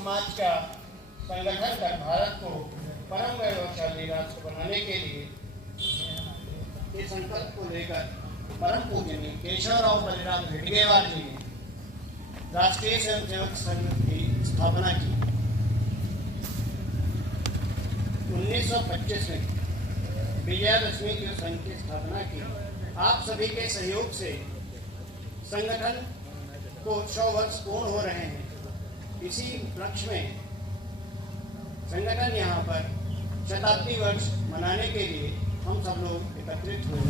समाज का संगठन कर भारत को परम वैभवशाली राष्ट्र बनाने के लिए के संकल्प को लेकर परम पूजनीय केशवराव बलिराम हेडगेवार जी ने राष्ट्रीय स्वयंसेवक संघ की स्थापना की। 1925 में विजयादशमी की संघ की स्थापना की। आप सभी के सहयोग से संगठन को 100 वर्ष पूर्ण हो रहे हैं। इसी उपलक्ष्य में संगठन यहाँ पर शताब्दी वर्ष मनाने के लिए हम सब लोग एकत्रित हुए।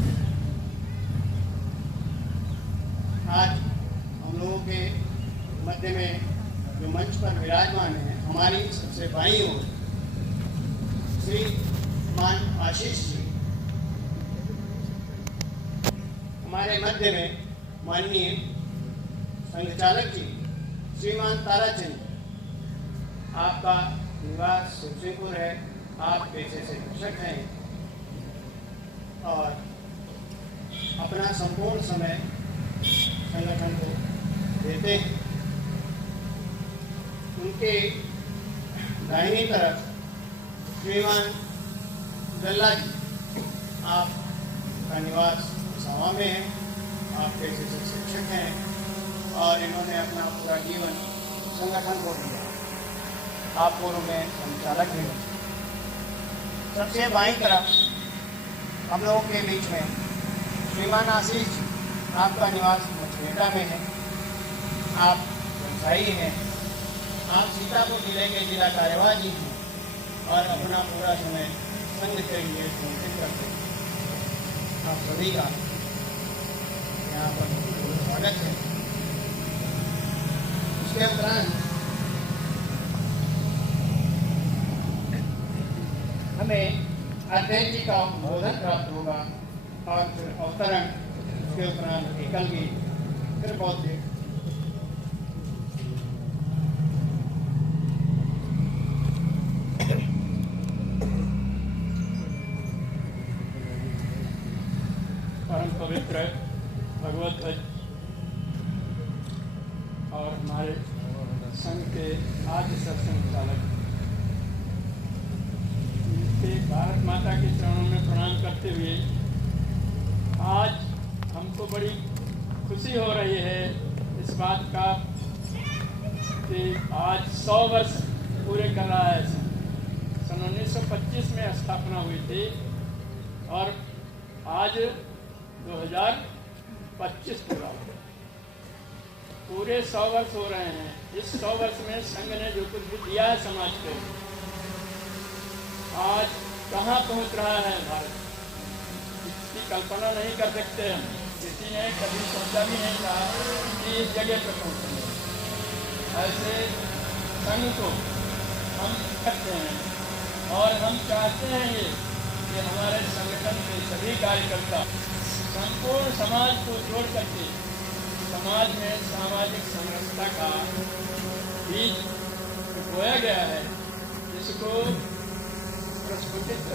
आज हम लोगों के मध्य में जो मंच पर विराजमान है, हमारी सबसे बाईं ओर श्रीमान आशीष जी, हमारे मध्य में माननीय संघचालक जी श्रीमान ताराचंद, आपका निवास सुरसिंहपुर है, आप पेशे से शिक्षक हैं और अपना संपूर्ण समय संगठन को देते हैं। उनके दाहिनी तरफ श्रीमान दल्ला जी, आपका निवास सावा में है, आप पेशे से शिक्षक हैं और इन्होंने अपना पूरा जीवन संगठन को दिया। आप पूर्व में संचालक भी हैं। सबसे बाईं तरफ हम लोगों के बीच में श्रीमान आशीष जी, आपका निवास मछेटा में है, आप व्यवसायी हैं, आप सीतापुर जिले के जिला कार्यवाह जी हैं और अपना पूरा समय संघ के लिए समर्पित करते हैं। आप सभी का यहाँ पर स्वागत है। उसके उपरांत हमें अध्यक्ष जी का उद्बोधन प्राप्त होगा और फिर अवतरण, उसके उपरांत एकल गीत, फिर बौद्धिक। परम पवित्र भगवत ध्वज और हमारे संघ के आद्य सरसंघचालक के भारत माता के चरणों में प्रणाम करते हुए आज हमको बड़ी खुशी हो रही है इस बात का कि आज 100 वर्ष पूरे कर रहा है। सन 1925 में स्थापना हुई थी और आज 2025 पूरा हो गया। पूरे 100 वर्ष हो रहे हैं। इस 100 वर्ष में संघ ने जो कुछ भी दिया है समाज को, आज कहाँ पहुँच रहा है भारत, इसकी कल्पना नहीं कर सकते हम। किसी ने कभी सोचा भी नहीं था कि इस जगह पर पहुँचेंगे। ऐसे संघ को हम करते हैं और हम चाहते हैं ये कि हमारे संगठन के सभी कार्यकर्ता संपूर्ण समाज को जोड़ करके समाज में सामाजिक समरसता का बीज बोया गया है, जिसको प्रस्फुटित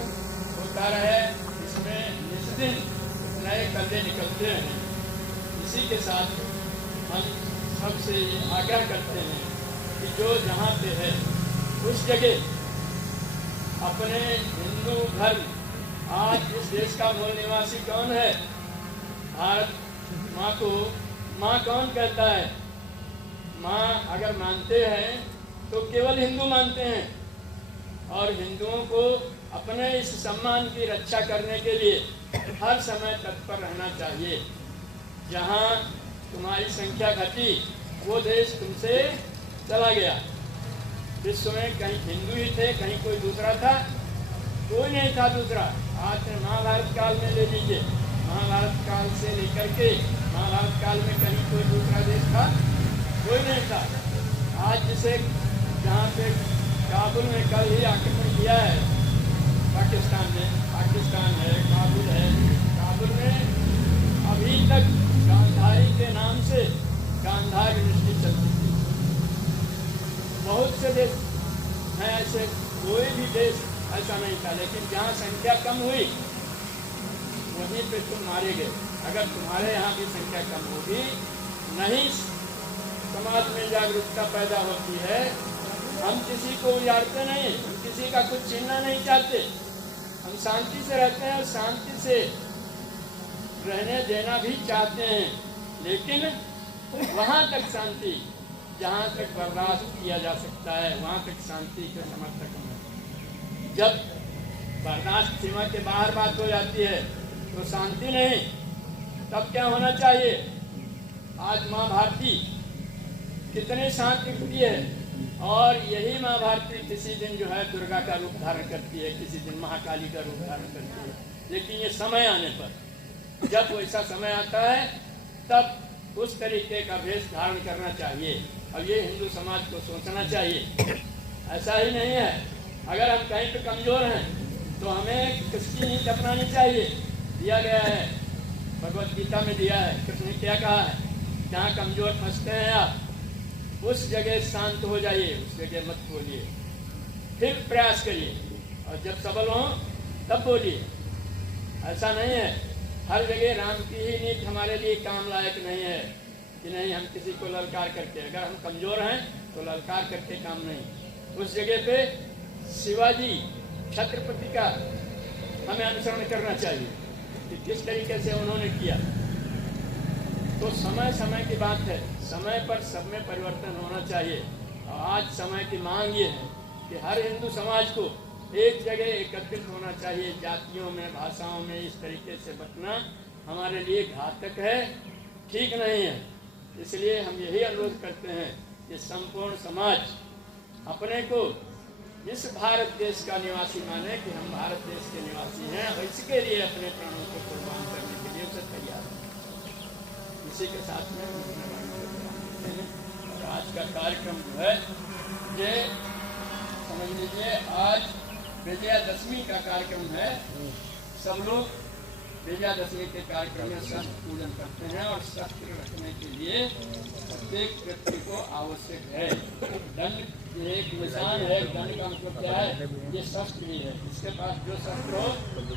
होता रहे, इसमें निश्चित नए कदे निकलते हैं। इसी के साथ हम सबसे आग्रह करते हैं कि जो जहाँ पे है उस जगह अपने हिंदू धर्म, आज इस देश का मूल निवासी कौन है? भारत माँ को माँ कौन कहता है? माँ अगर मानते हैं तो केवल हिंदू मानते हैं और हिंदुओं को अपने इस सम्मान की रक्षा करने के लिए हर समय तत्पर रहना चाहिए। जहाँ तुम्हारी संख्या घटी वो देश तुमसे चला गया। विश्व में कहीं हिंदू ही थे, कहीं कोई दूसरा था, कोई नहीं था दूसरा। आज महाभारत काल में ले लीजिए, महाभारत काल से लेकर के महाभारत काल में कहीं कोई दूसरा देश था? कोई नहीं था। आज जिसे जहाँ पे काबुल में कल ही आक्रमण किया है, पाकिस्तान है, काबुल है। काबुल में अभी तक गांधारी के नाम से गांधार यूनिवर्सिटी चलती थी। बहुत से देश हैं ऐसे, कोई भी देश ऐसा नहीं था। लेकिन जहाँ संख्या कम हुई वहीं पे तुम मारे गए। अगर तुम्हारे यहाँ भी संख्या कम होगी, नहीं समाज में जागरूकता पैदा होती है, हम किसी को उजाड़ते नहीं, हम किसी का कुछ छीनना नहीं चाहते। हम शांति से रहते हैं और शांति से रहने देना भी चाहते हैं, लेकिन वहाँ तक शांति जहाँ तक बर्दाश्त किया जा सकता है, वहाँ तक शांति के समर्थक हैं। जब बर्दाश्त सीमा के बाहर बात हो जाती है तो शांति नहीं। तब क्या होना चाहिए? आज माँ भारती कितनी शांत दिखती है, और यही माँ भारती किसी दिन जो है दुर्गा का रूप धारण करती है, किसी दिन महाकाली का रूप धारण करती है। लेकिन ये समय आने पर, जब वैसा समय आता है, तब उस तरीके का वेश धारण करना चाहिए। अब ये हिंदू समाज को सोचना चाहिए। ऐसा ही नहीं है, अगर हम कहीं पे कमज़ोर हैं तो हमें किसकी नीति अपनानी चाहिए। दिया गया है, भगवत गीता में दिया है, कृष्ण ने क्या कहा है, जहाँ कमज़ोर फंसते हैं आप, उस जगह शांत हो जाइए, उस जगह मत बोलिए, फिर प्रयास करिए, और जब सबल हो तब बोलिए। ऐसा नहीं है हर जगह राम की ही नीति हमारे लिए काम लायक नहीं है कि नहीं हम किसी को ललकार करके, अगर हम कमज़ोर हैं तो ललकार करके काम नहीं। उस जगह पे शिवाजी छत्रपति का हमें अनुसरण करना चाहिए कि जिस तरीके से उन्होंने किया। तो समय समय की बात है, समय पर सब में परिवर्तन होना चाहिए। और आज समय की मांग ये है कि हर हिंदू समाज को एक जगह एकत्रित होना चाहिए। जातियों में, भाषाओं में इस तरीके से बटना हमारे लिए घातक है, ठीक नहीं है। इसलिए हम यही अनुरोध करते हैं कि संपूर्ण समाज अपने को इस भारत देश का निवासी माने कि हम भारत देश के निवासी हैं, और इसके लिए अपने प्राणों को कुर्बान करने के लिए उसे तैयार हैं। इसी के साथ में और आज का कार्यक्रम जो है ये समझ लीजिए, आज विजयादशमी का कार्यक्रम है। सब लोग विजयादशमी के कार्यक्रम में शस्त्र पूजन करते हैं, और शस्त्र रखने के लिए प्रत्येक व्यक्ति को आवश्यक है दंड। ये एक निशान है, दंड का मतलब क्या है? ये शस्त्र ही है। इसके पास जो शस्त्र हो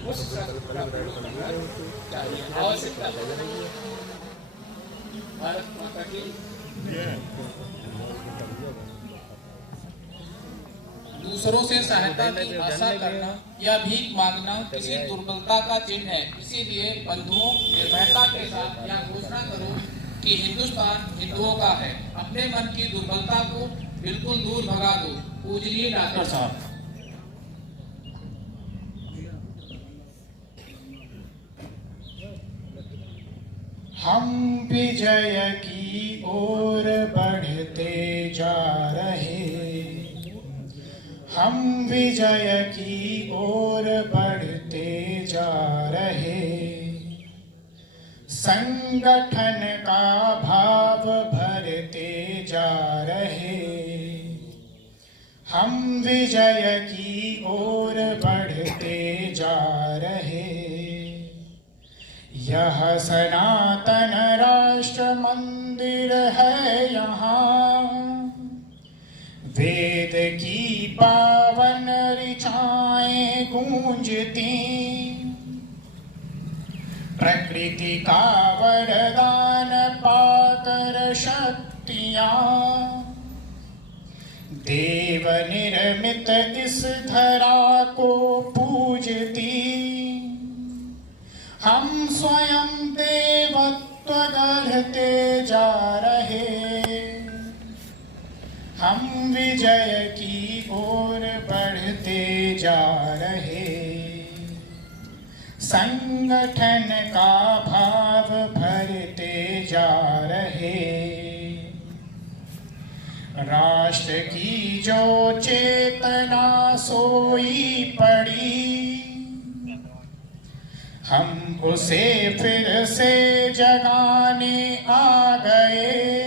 उस शस्त्र का प्रयोग करना चाहिए, आवश्यकता है। भारत माता की दूसरों से सहायता की आशा करना या भीख मांगना किसी दुर्बलता का चिन्ह है। इसीलिए बंधुओं, निर्भयता के साथ यह घोषणा करो कि हिंदुस्तान हिंदुओं का है। अपने मन की दुर्बलता को बिल्कुल दूर भगा दो। पूजनीय डॉक्टर साहब। हम विजय की ओर बढ़ते जा रहे, हम विजय की ओर बढ़ते जा रहे। संगठन का भाव भरते जा रहे, हम विजय की ओर बढ़ते जा रहे। यह सनातन राष्ट्र मंदिर है यहाँ, वेद की पावन ऋचाएं गूंजती, प्रकृति का वरदान पाकर शक्तियाँ देव निर्मित इस धरा को पूजती। हम स्वयं देवत्व गढ़ते जा रहे, हम विजय की ओर बढ़ते जा रहे। संगठन का भाव भरते जा रहे। राष्ट्र की जो चेतना सोई पड़ी, हम उसे फिर से जगाने आ गए।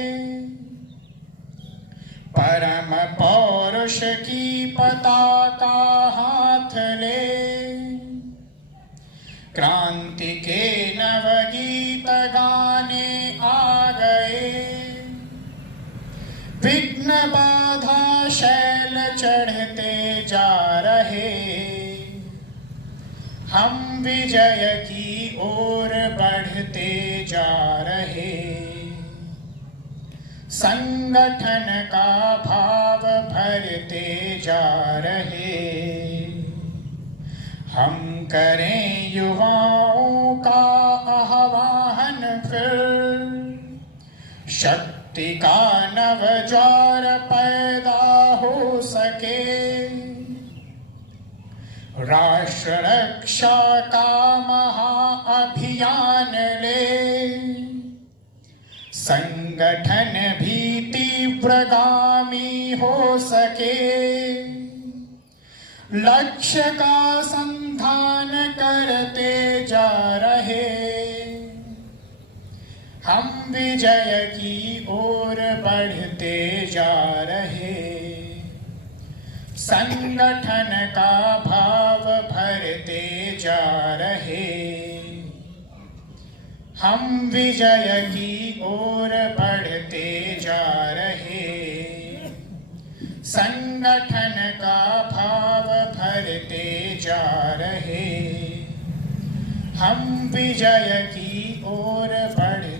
परम पौरुष की पताका हाथ ले, क्रांति के नवगीत गाने आ गए। विघ्न बाधा शैल चढ़ते जा रहे, हम विजय की ओर बढ़ते जा रहे। संगठन का भाव भरते जा रहे। हम करें युवाओं का आह्वान फिर, शक्ति का नवज्वार पैदा हो सके। राष्ट्र रक्षा का महाअभियान ले, संगठन भी तीव्रगामी हो सके। लक्ष्य का संधान करते जा रहे, हम विजय की ओर बढ़ते जा रहे। संगठन का भाव भरते जा रहे, हम विजय की ओर बढ़ते जा रहे। संगठन का भाव भरते जा रहे, हम विजय की ओर बढ़ते